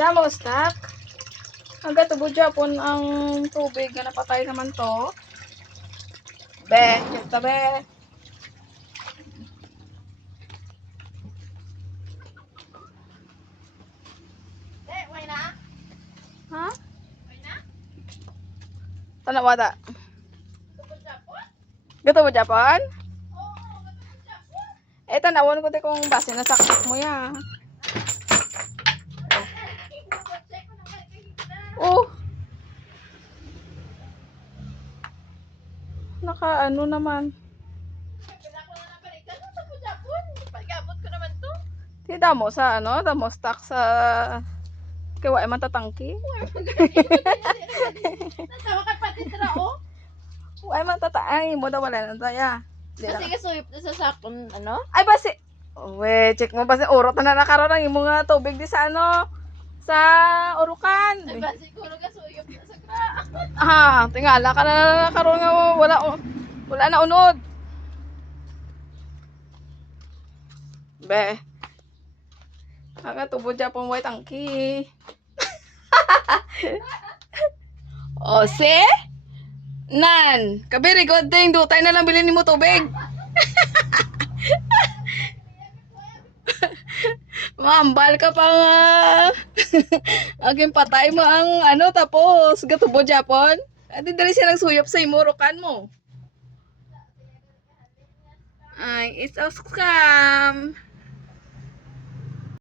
Damo stack. Hanggang tubo Japon ang tubig na napatay naman to. Be, check ta be. Eh? Ha? Why na? Tanawa ta. Tungkol Japon? Gato mo Japon? Oo, tungkol Japon. Eh, tanawon ko te kung base na saksak mo ya. Check ko naman kay kita. Oh. Naka ano naman. Kailangan ko na lang balikan. Ano tungkol Japon? Pagkabot ko naman to. Ti damo sa ano, damo stock sa kawa man tatangki. Nasawa ka pati tira, oh. Ay man tataang mo daw wala na taya. Di Kasi kasuyop na sa sakon, ano? Ay basi. We, check mo basi urot na nakaroon ng imo nga tubig di sa ano sa urukan. Ay, ba, siguro kasuyop na sa. Ah, tingala ka na nakaroon nga wala wala na unod. Be. Aga tubo dya pong white angki. o, se? Nan, kabiri good thing, dutay na lang bilhin mo tubig. Mambal ka pa nga. Aging patay mo ang ano tapos gatubo Japon. Adi dali siya nagsuyop sa imurukan mo. Ay, it's a scam.